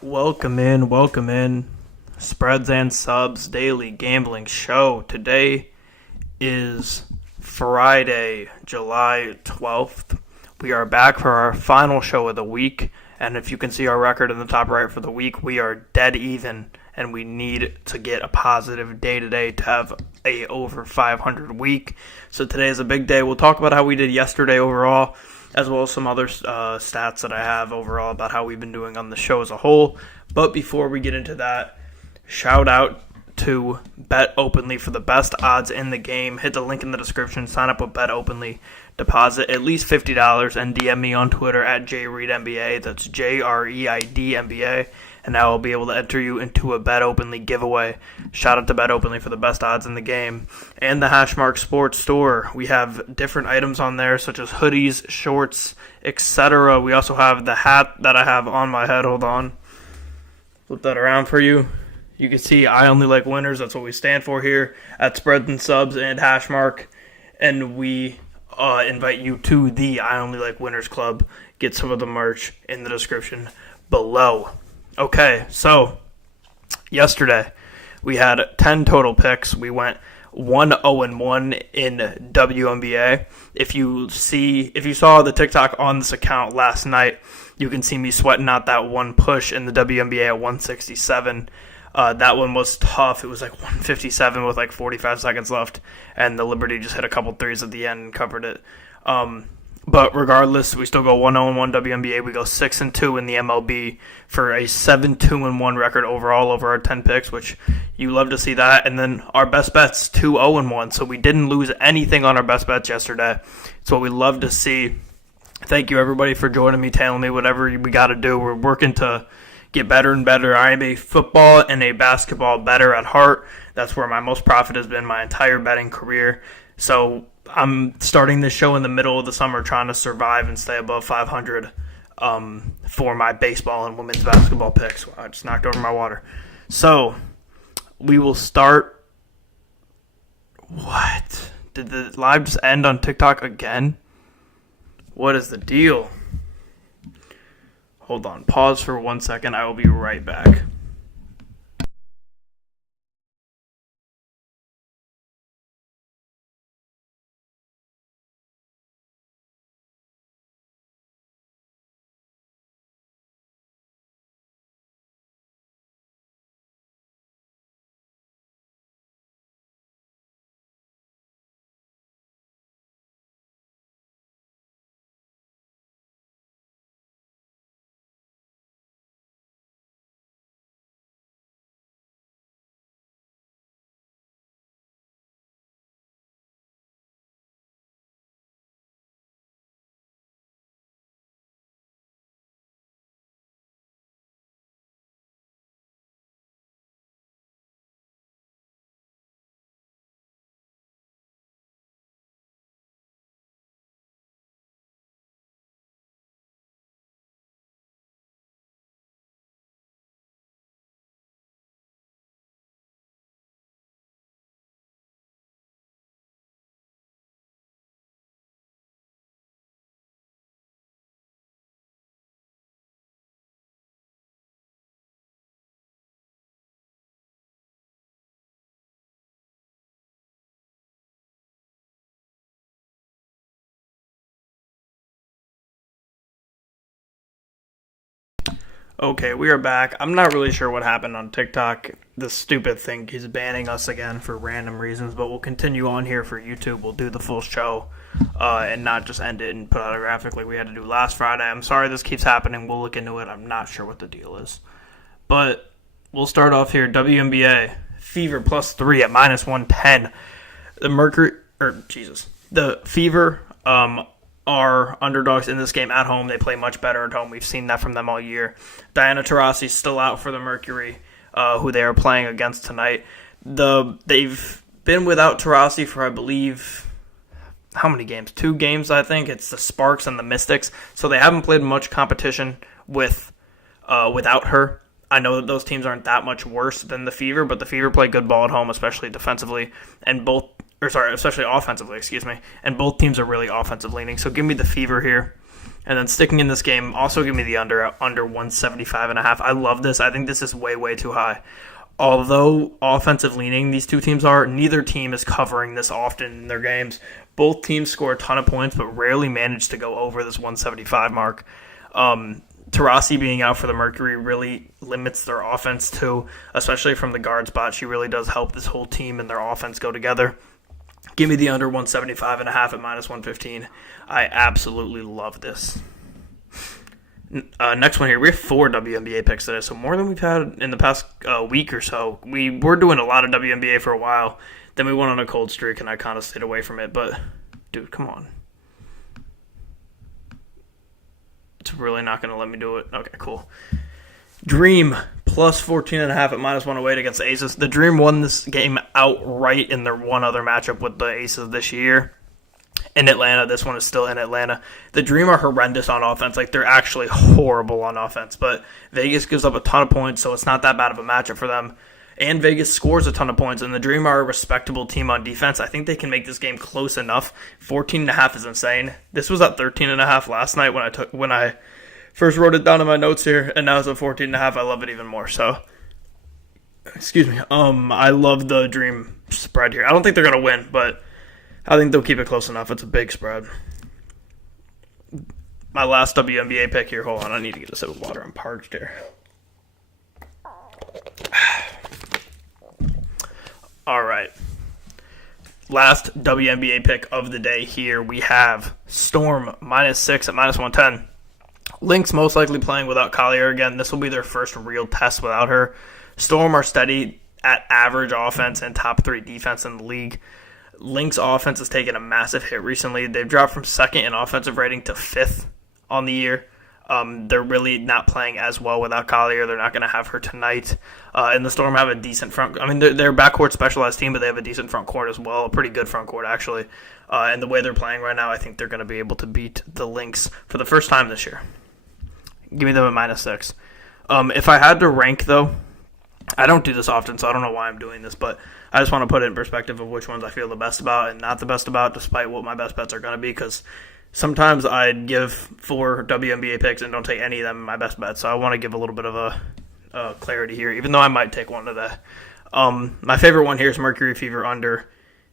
Welcome in. Spreads and Subs Daily Gambling Show. Today is Friday, July 12th. We are back for our final show of the week, and if you can see our record in the top right for the week, we are dead even, and we need to get a positive day today to have a over 500 week. So today is a big day. We'll talk about how we did yesterday overall, as well as some other stats that I have overall about how we've been doing on the show as a whole. But before we get into that, shout out to Bet Openly for the best odds in the game. Hit the link in the description, sign up with Bet Openly, deposit at least $50, and DM me on Twitter at JReidNBA. That's JREIDNBA. And I will be able to enter you into a Bet Openly giveaway. Shout out to Bet Openly for the best odds in the game. And the Hashmark Sports Store. We have different items on there, such as hoodies, shorts, etc. We also have the hat that I have on my head. Hold on. Flip that around for you. You can see I only like winners. That's what we stand for here at Spreads and Subs and Hashmark. And we invite you to the I Only Like Winners Club. Get some of the merch in the description below. Okay, so yesterday we had 10 total picks. We went 1-0-1 in WNBA. If you saw the TikTok on this account last night, you can see me sweating out that one push in the WNBA at 167. That one was tough. It was like 157 with like 45 seconds left, and the Liberty just hit a couple threes at the end and covered it. But regardless, we still go 1-0-1 WNBA. We go 6-2 in the MLB for a 7-2-1 record overall over our 10 picks, which you love to see that. And then our best bets 2-0-1, so we didn't lose anything on our best bets yesterday. It's what we love to see. Thank you everybody for joining me, telling me whatever we got to do. We're working to get better and better. I am a football and a basketball bettor at heart. That's where my most profit has been my entire betting career. So I'm starting this show in the middle of the summer, trying to survive and stay above 500 for my baseball and women's basketball picks. I just knocked over my water. So we will start. What? Did the live just end on TikTok again? What is the deal? Hold on. Pause for 1 second. I will be right back. Okay, we are back. I'm not really sure what happened on TikTok. This stupid thing keeps banning us again for random reasons, but we'll continue on here for YouTube. We'll do the full show and not just end it and put out a graphic like we had to do last Friday. I'm sorry this keeps happening. We'll look into it. I'm not sure what the deal is. But we'll start off here. WNBA, Fever +3 at -110. The Fever are underdogs in this game at home. They play much better at home. We've seen that from them all year. Diana Taurasi's still out for the Mercury, who they are playing against tonight. They've been without Taurasi for, I believe, how many games? 2 games, I think. It's the Sparks and the Mystics. So they haven't played much competition without her. I know that those teams aren't that much worse than the Fever, but the Fever play good ball at home, especially defensively, especially offensively, and both teams are really offensive leaning. So give me the Fever here And then sticking in this game, also give me the under 175.5. I love this. I think this is way, way too high. Although offensive leaning these two teams are, neither team is covering this often in their games. Both teams score a ton of points, but rarely manage to go over this 175 mark. Tarasi being out for the Mercury really limits their offense too, especially from the guard spot. She really does help this whole team and their offense go together. Give me the under 175.5 at minus 115. I absolutely love this. Next one here, we have 4 WNBA picks today, so more than we've had in the past week or so. We were doing a lot of WNBA for a while, then we went on a cold streak, and I kind of stayed away from it, but, dude, come on. It's really not going to let me do it. Okay, cool. Dream, plus 14.5 at minus 108 against the Aces. The Dream won this game outright in their one other matchup with the Aces this year. In Atlanta. This one is still in Atlanta. The Dream are horrendous on offense. Like, they're actually horrible on offense. But Vegas gives up a ton of points, so it's not that bad of a matchup for them. And Vegas scores a ton of points, and the Dream are a respectable team on defense. I think they can make this game close enough. 14.5 is insane. This was at 13.5 last night when I first wrote it down in my notes here, and now it's at 14.5. I love it even more. So, excuse me. I love the Dream spread here. I don't think they're gonna win, but I think they'll keep it close enough. It's a big spread. My last WNBA pick here. Hold on, I need to get a sip of water. I'm parched here. All right. Last WNBA pick of the day here. We have Storm -6 at minus 110. Lynx most likely playing without Collier again. This will be their first real test without her. Storm are steady at average offense and top 3 defense in the league. Lynx offense has taken a massive hit recently. They've dropped from 2nd in offensive rating to 5th on the year. They're really not playing as well without Collier. They're not going to have her tonight. And the Storm have a decent front. I mean, they're a backcourt specialized team, but they have a decent front court as well. A pretty good front court, actually. And the way they're playing right now, I think they're going to be able to beat the Lynx for the first time this year. Give me them at -6. If I had to rank, though, I don't do this often, so I don't know why I'm doing this, but I just want to put it in perspective of which ones I feel the best about and not the best about, despite what my best bets are going to be, because sometimes I'd give 4 WNBA picks and don't take any of them in my best bets, so I want to give a little bit of a clarity here, even though I might take one today. My favorite one here is Mercury-Fever under.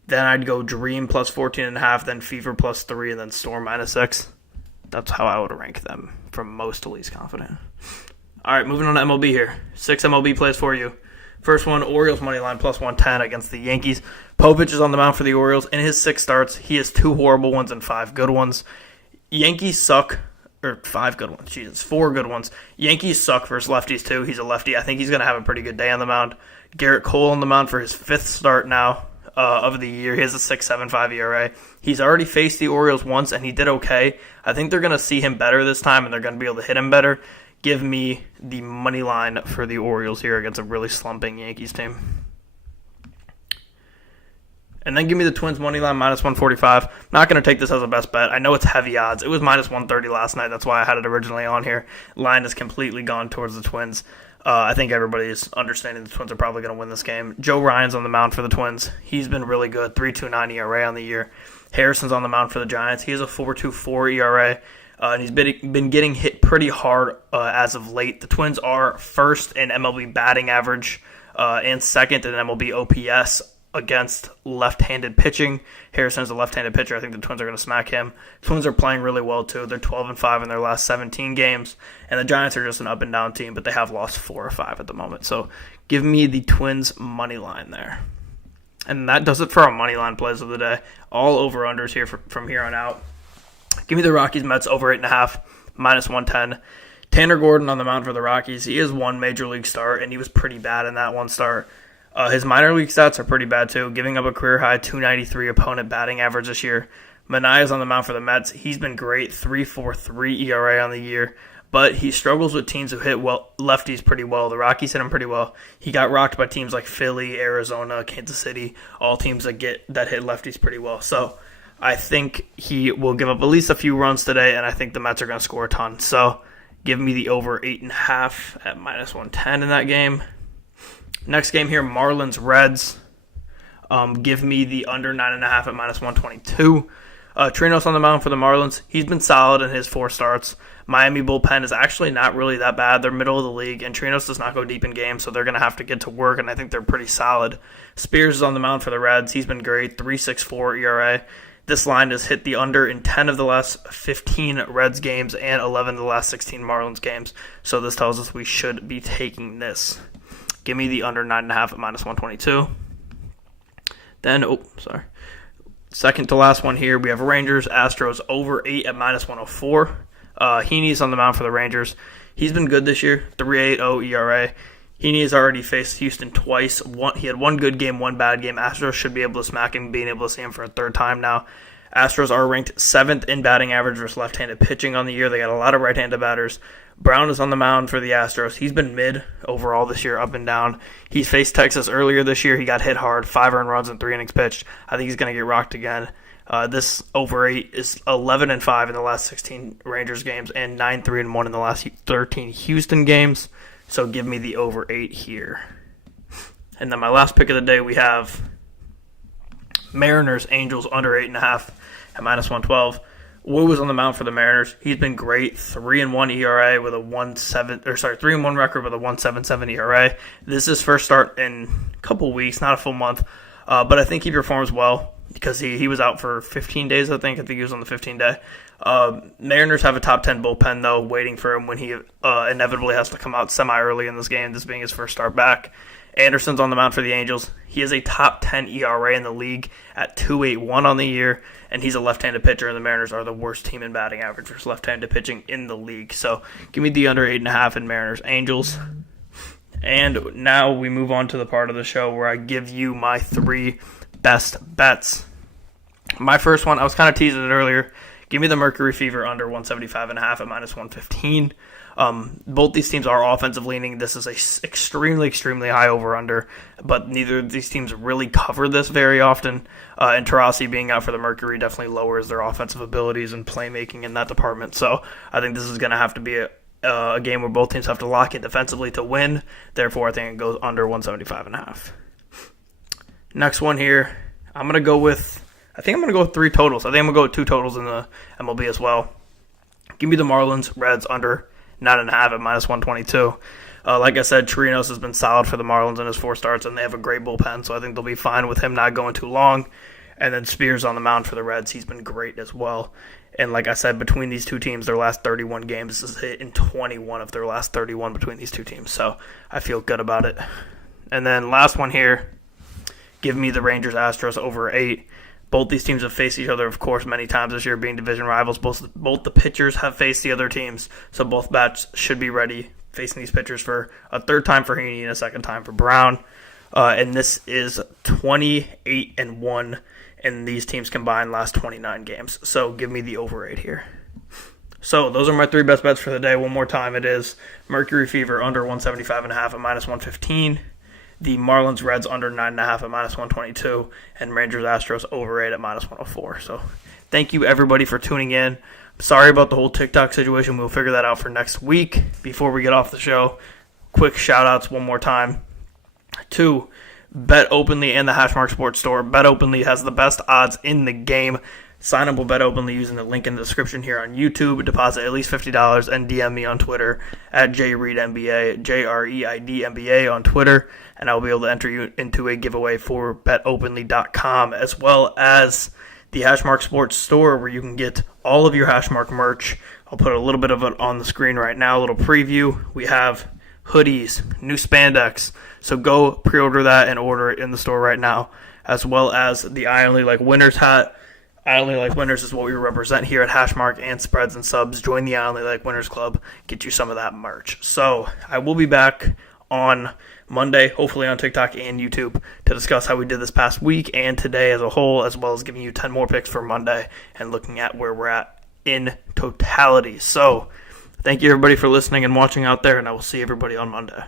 Then I'd go Dream plus 14.5, then Fever plus 3, and then Storm -6. That's how I would rank them from most to least confident. All right, moving on to MLB here. 6 MLB plays for you. First one, Orioles money line plus 110 against the Yankees. Povich is on the mound for the Orioles. In his 6 starts, he has 2 horrible ones and 5 good ones. Yankees suck, or 5 good ones. Jesus, 4 good ones. Yankees suck versus lefties too. He's a lefty. I think he's going to have a pretty good day on the mound. Garrett Cole on the mound for his 5th start now of the year. He has a 6.75 ERA. He's already faced the Orioles once, and he did okay. I think they're going to see him better this time, and they're going to be able to hit him better. Give me the money line for the Orioles here against a really slumping Yankees team. And then give me the Twins money line -145. Not going to take this as a best bet. I know it's heavy odds. It was -130 last night. That's why I had it originally on here. Line has completely gone towards the Twins. I think everybody is understanding the Twins are probably going to win this game. Joe Ryan's on the mound for the Twins. He's been really good. 3.29 ERA on the year. Harrison's on the mound for the Giants. He has a 4.24 ERA. And he's been getting hit pretty hard as of late. The Twins are first in MLB batting average and second in MLB OPS against left-handed pitching. Harrison's a left-handed pitcher. I think the Twins are going to smack him. Twins are playing really well, too. They're 12-5 in their last 17 games. And the Giants are just an up-and-down team, but they have lost 4 or 5 at the moment. So give me the Twins money line there. And that does it for our money line plays of the day. All over-unders here from here on out. Give me the Rockies-Mets over 8.5, -110. Tanner Gordon on the mound for the Rockies. He has 1 major league start, and he was pretty bad in that 1 start. His minor league stats are pretty bad, too, giving up a career-high 293 opponent batting average this year. Manaea's on the mound for the Mets. He's been great, 3.43 ERA on the year, but he struggles with teams who hit lefties pretty well. The Rockies hit him pretty well. He got rocked by teams like Philly, Arizona, Kansas City, all teams that hit lefties pretty well. So I think he will give up at least a few runs today, and I think the Mets are going to score a ton. So give me the over 8.5 at -110 in that game. Next game here, Marlins-Reds. Give me the under 9.5 at -122. Trinos on the mound for the Marlins. He's been solid in his 4 starts. Miami bullpen is actually not really that bad. They're middle of the league, and Trinos does not go deep in games, so they're going to have to get to work, and I think they're pretty solid. Spears is on the mound for the Reds. He's been great, 3.64 ERA. This line has hit the under in 10 of the last 15 Reds games and 11 of the last 16 Marlins games, so this tells us we should be taking this. Give me the under 9.5 at -122. Then, second to last one here, we have Rangers-Astros over 8 at -104. Heaney's on the mound for the Rangers. He's been good this year, 3.80 ERA. Heaney has already faced Houston twice. He had one good game, one bad game. Astros should be able to smack him, being able to see him for a third time now. Astros are ranked 7th in batting average versus left-handed pitching on the year. They got a lot of right-handed batters. Brown is on the mound for the Astros. He's been mid overall this year, up and down. He's faced Texas earlier this year. He got hit hard, 5 earned runs and 3 innings pitched. I think he's going to get rocked again. This over 8 is 11-5 in the last 16 Rangers games and 9-3-1 in the last 13 Houston games. So give me the over 8 here. And then my last pick of the day, we have Mariners-Angels under 8.5 at -112. Wu was on the mound for the Mariners. He's been great, 3-1 ERA with a 3-1 record with a 1.77 ERA. This is his first start in a couple weeks, not a full month, but I think he performs well because he was out for 15 days. I think he was on the 15-day. Mariners have a top 10 bullpen though, waiting for him when he inevitably has to come out semi-early in this game. This being his first start back. Anderson's on the mound for the Angels. He has a top 10 ERA in the league at 2.81 on the year, and he's a left-handed pitcher, and the Mariners are the worst team in batting average versus left-handed pitching in the league. So give me the under 8.5 in Mariners-Angels. And now we move on to the part of the show where I give you my 3 best bets. My first one, I was kind of teasing it earlier. Give me the Mercury-Fever under 175.5 at -115. Both these teams are offensive leaning. This is a extremely, extremely high over-under, but neither of these teams really cover this very often. And Tarasi being out for the Mercury definitely lowers their offensive abilities and playmaking in that department. So I think this is going to have to be a game where both teams have to lock it defensively to win. Therefore, I think it goes under 175.5. Next one here, I'm going to go with 3 totals. I think I'm going to go with 2 totals in the MLB as well. Give me the Marlins-Reds under 9.5 at -122. Like I said, Trinos has been solid for the Marlins in his 4 starts, and they have a great bullpen, so I think they'll be fine with him not going too long. And then Spears on the mound for the Reds. He's been great as well. And like I said, between these two teams, their last 31 games is hit in 21 of their last 31 between these two teams. So I feel good about it. And then last one here, give me the Rangers-Astros over 8. Both these teams have faced each other, of course, many times this year, being division rivals. Both the pitchers have faced the other teams, so both bats should be ready facing these pitchers for a third time for Heaney and a second time for Brown. And this is 28-1 in these teams combined last 29 games. So give me the over 8 here. So those are my 3 best bets for the day. One more time, it is Mercury-Fever under 175.5 at -115. The Marlins-Reds under 9.5 at -122, and Rangers-Astros over 8 at -104. So thank you, everybody, for tuning in. Sorry about the whole TikTok situation. We'll figure that out for next week. Before we get off the show, quick shout-outs one more time to Bet Openly and the Hashmark Sports Store. Bet Openly has the best odds in the game. Sign up with Bet Openly using the link in the description here on YouTube. Deposit at least $50 and DM me on Twitter at JReidNBA, JReidNBA on Twitter, and I'll be able to enter you into a giveaway for BetOpenly.com, as well as the Hashmark Sports Store, where you can get all of your Hashmark merch. I'll put a little bit of it on the screen right now, a little preview. We have hoodies, new spandex, so go pre-order that and order it in the store right now, as well as the I Only Like Winners hat. I Only Like Winners is what we represent here at Hashmark and Spreads and Subs. Join the I Only Like Winners Club. Get you some of that merch. So I will be back on Monday, hopefully on TikTok and YouTube, to discuss how we did this past week and today as a whole, as well as giving you 10 more picks for Monday and looking at where we're at in totality. So thank you, everybody, for listening and watching out there, and I will see everybody on Monday.